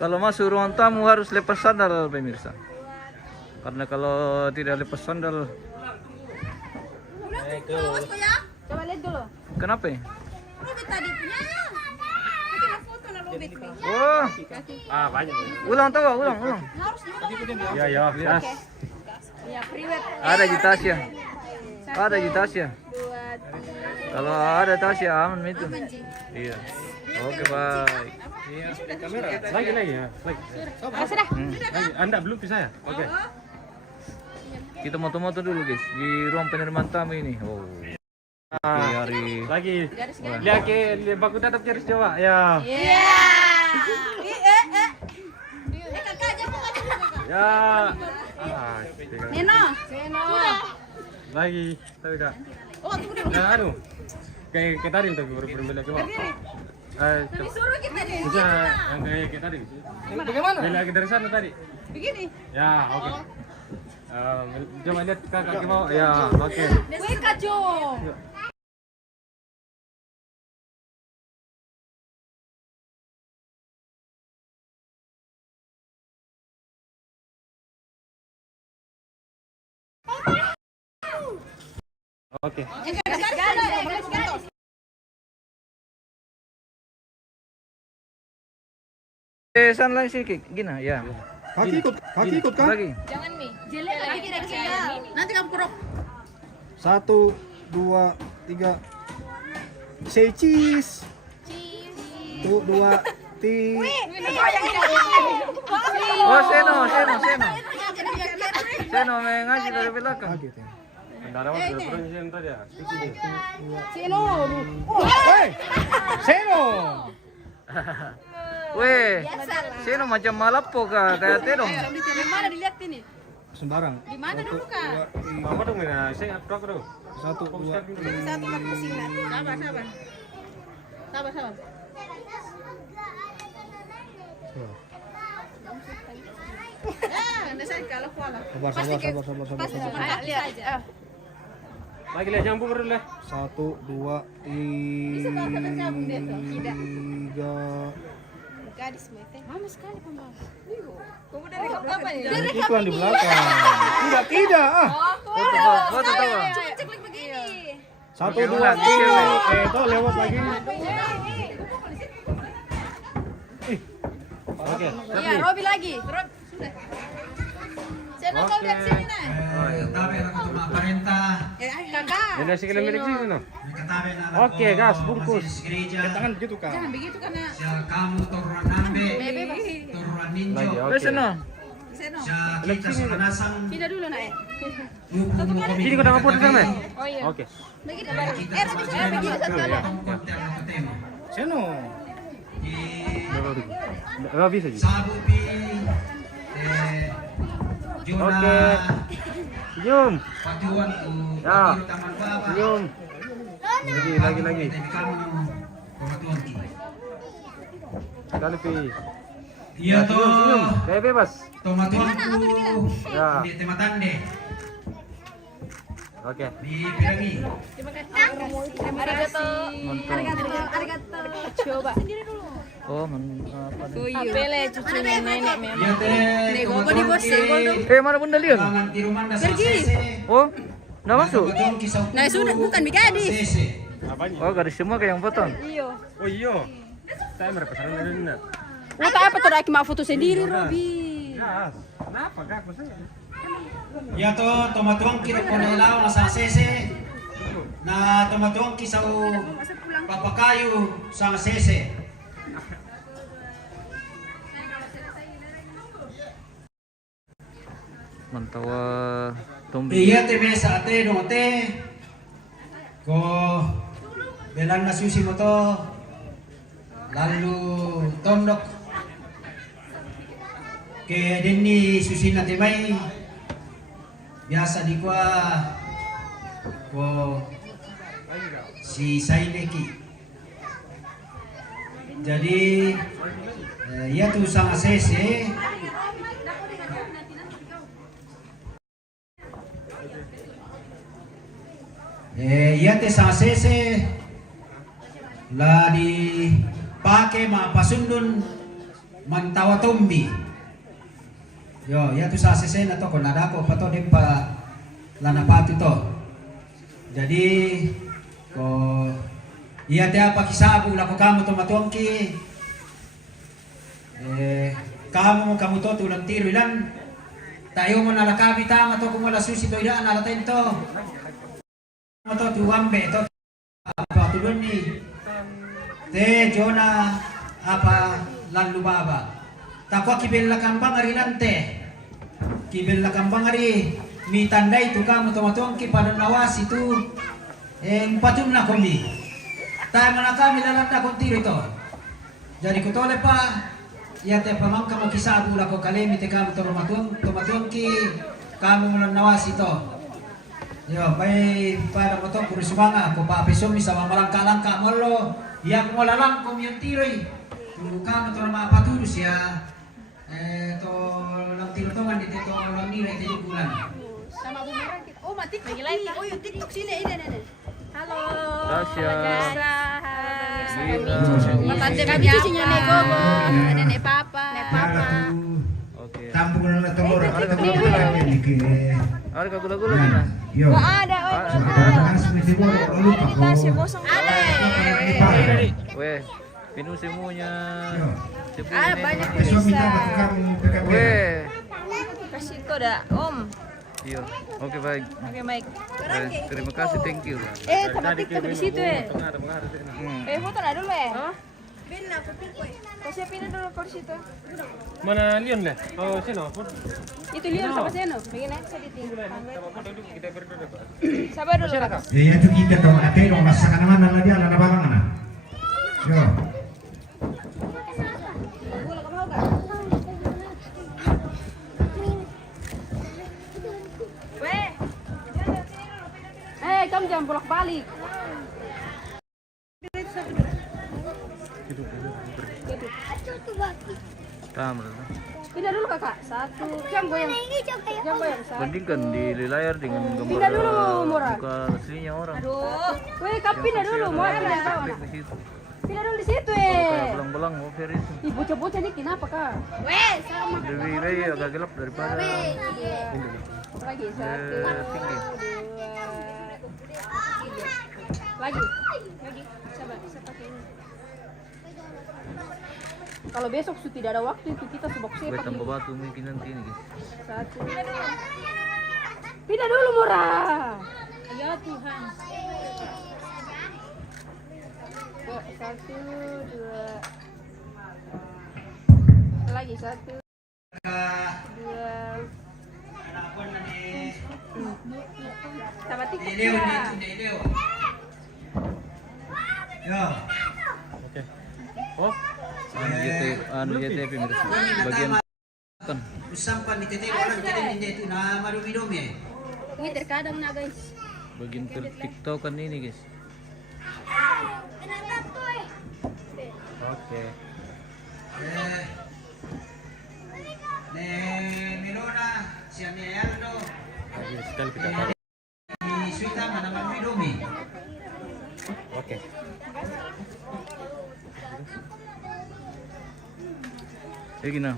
Kalau masuk ruang tamu harus lepas sandal pemirsa. Karena kalau tidak lepas sandal. Coba lihat dulu. Kenapa? Rubit tadi punya. Bikin foto na Rubit nih. Oh, Banyak. ulang tahu, ulang. Harus dulu. Ya, ya. Gas. Ya, priwet. Ada di Tasya. Ada di Tasya. 2, 3. Kalau ada Tasya aman itu. Aman, Ji. Iya. Oke, baik. Kamera. Lagi ya. Lagi. Sudah. Lagi. Anda belum bisa ya? Oke. Kita moto-moto dulu guys di ruang penerimaan tamu ini. Oh. Hari Lagi. Lihat ke baku tetap garis coba. Ya. Iya. Kakak aja bukan. Ya. Neno. Sudah. Lagi. Tapi Kak. Oh, tunggu dulu. Nah, kayak tadi tuh berbeda coba. Disuruh kita nih. Bisa yang kayak tadi. Bagaimana? Lagi dari sana tadi. Begini. Ya, oke. Coba lihat kakak mau. Ya, oke. Weh, Kajo. Oke. San lagi sih gina ya. Kaki ikut kan? Lagi. Jangan Mi. Jelek lagi nanti kamu kerok. 1, 2, 3. Say cheese. Tuh 2, 3. Oh, Seno. Seno mengaji dari belakang. Gitu. Antara waktu berproduksi tadi ya. Sino. Hei, Seno. Weh, Seno macam malapo kah kayak Tedong. Di mana dilihat ini? Sembarang. Di mana dulu Kak? Apa dong ya? Saya upload dong. 1, 2. Satu kan pusing nanti. Sabar. Anda saya kalau kuala. Sabar. Lihat aja. Lagi lihat jambung dulu lah. 1, 2, 3. Gadis mete. Lama sekali pembawa. Kamu dari kapan ya? Iklan di belakang. Tidak. Foto tahu. Cek lagi begini. 1, 2, 3. Itu lewat lagi. Oke. Iya, Robi lagi. Sudah. Saya nonton lihat sini nah. Kakak. Jadi nasi kilo milik sini no. Oke, gas bungkus. Tangan gitu kan. Jangan begitu karena Kamu turunan nambe, bebe. turunan Lagi ninjo. oke. Wes Seno. Seno. Kita semanasang Pindah dulu nak. Sini kau dapat foto sana. Oh iya. Oke. Begitu baru. Robi saya begini satu kali. Seno. Enggak bisa sih. Sabu pi, Juna, Oke. Senyum. Patuan tu, Ya. Patuan taman baba. Senyum. Lagi. Kamu patuan ki. Sekali pi. Iya toh. Senyum. Kayak bebas. Tomatuanku. Ya. Di tematande. Oke. Di piragi. Terima kasih. Arigato. Coba. Sendiri dulu. Oh, apa nih? Apele cucu nenek Iya memang. teh. Nego kok di bos senggol dong. Mana Bunda Lian? Tangan tiruman dasar Pergi. sese. Oh, nggak masuk. Tomatuan kisau. Nah, sudah bukan Mikadis. Sese. Apanya? Oh, garis semua kayak yang potong. Iyo. Oh iya. Saya merepresentasi dari mana? Wah, apa tuh Aki mau foto sendiri, Robi. Ya. Kenapa kak? Maksudnya? Ya to tomatuang kira ko na ilaw na sa sese na tomatuang kisau papakayo sa sese. Mantawa tombi. Iya te be sa ate no te ko belan na susi mo to lalu tondok ke dinni susi na timay biasa di kwa ko si Saineki. Jadi ya tu sang sese ya te sang sese la di pake mapasundun Mantawatumbi. Yo, ya tu sa ACC na to kung nadako pa to din pa lanapati to. Jadi ko iya te apa kisabu lako kamu to matuangki. Kamu to tulang tiro ilan. Tayo mo nalakabi tama to kung wala susi to ilan nalatain to. Mo to tuwambe to apa tulun ni. Te Jona apa lalu baba. Takwa kibel lakambang ari nante. Kibel lakambang ari mi tandai tu kamu tomatuang ki pada nawas itu patun na komi. Tayo mana kami lalanda kon tiro ito. Jadi kutole pa ya te pamangka mo kisabu lako kalemi te kamu tomatuang ki kamu mana nawas ito. Yo, bay para mo to puro sumanga ko pa pesomi sa mamalangka-langka mo lo. Ya mo lalang ko yung tiroy. Tu kamu to na mapatulus ya. To lang tinutungan dito to lang nilai dito bulan. Sama bumerang kita. Oh, mati lagi live. Oh, yung TikTok sini ini. Halo. Tasya. Matanda kami cucunya Negogo, ada Nek Papa. Oke. Tampung na to mo ra ni ke. Ada gula-gula gina. Yo. Ada, Kan semesti mo lupa ko. ada. Weh, pinusimunya. Ah, banyak Besok bisa. minta batu kamu PKP. Weh. Kasih itu dah, Om. Iya. Oke baik. Oke, baik. Baik, terima kasih, thank you. Sama TikTok di situ ya. Foto dah dulu ya. Kau siapin dulu kau di situ. Mana Leon deh? Oh, sini. Itu Leon sama Seno. Begini, saya ditinggal. Sabar dulu. Ya itu kita to ate no masakan naman na dia na balang na. Yo. Kamu jangan bolak-balik. Tamam. Pindah dulu kakak. Satu. Jam goyang. Jam goyang. Bandingkan di layar dengan gambar Pindah dulu, Murah. muka aslinya orang. Aduh. Weh, kamu pindah dulu. Mau pindah tahu Di situ. Pindah dulu di situ Kayak belang-belang mau fair itu. Ih, bocah-bocah ini kenapa kak? Weh, sama. Lebih agak gelap daripada Lagi satu. tinggi. Lagi. Sabar, saya pakai ini. Kalau besok sudah tidak ada waktu itu kita sebab Gue sepak. tambah batu mungkin nanti ini guys. Satu. Pindah dulu Murah. Ya Tuhan. Satu, dua. Lagi satu, dua. Sama TikTok Ileo ya. dito, ileo. Yo. Oke. Oh, Anu JTP mirip bagian kan. Usampan ni tete orang kita hindi itu na marumi-dumi. Ini terkadang na guys. Bagian TikTok kan ini guys. oke. Ne Milona, si Amialdo, Lagi sekali kita taruh. ni Suita mana marumi-dumi. Oke. Gina.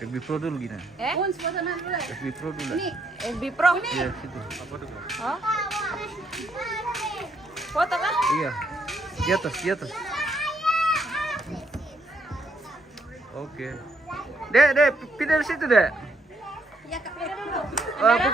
FB Pro dulu gina. FB Pro dulu. Lah. FB Pro. Iya situ. Oh. Foto kan? Iya. Di atas. Oke. Dek, pindah dari situ, Dek. Iya, Kak. Pindah dulu. Bukan.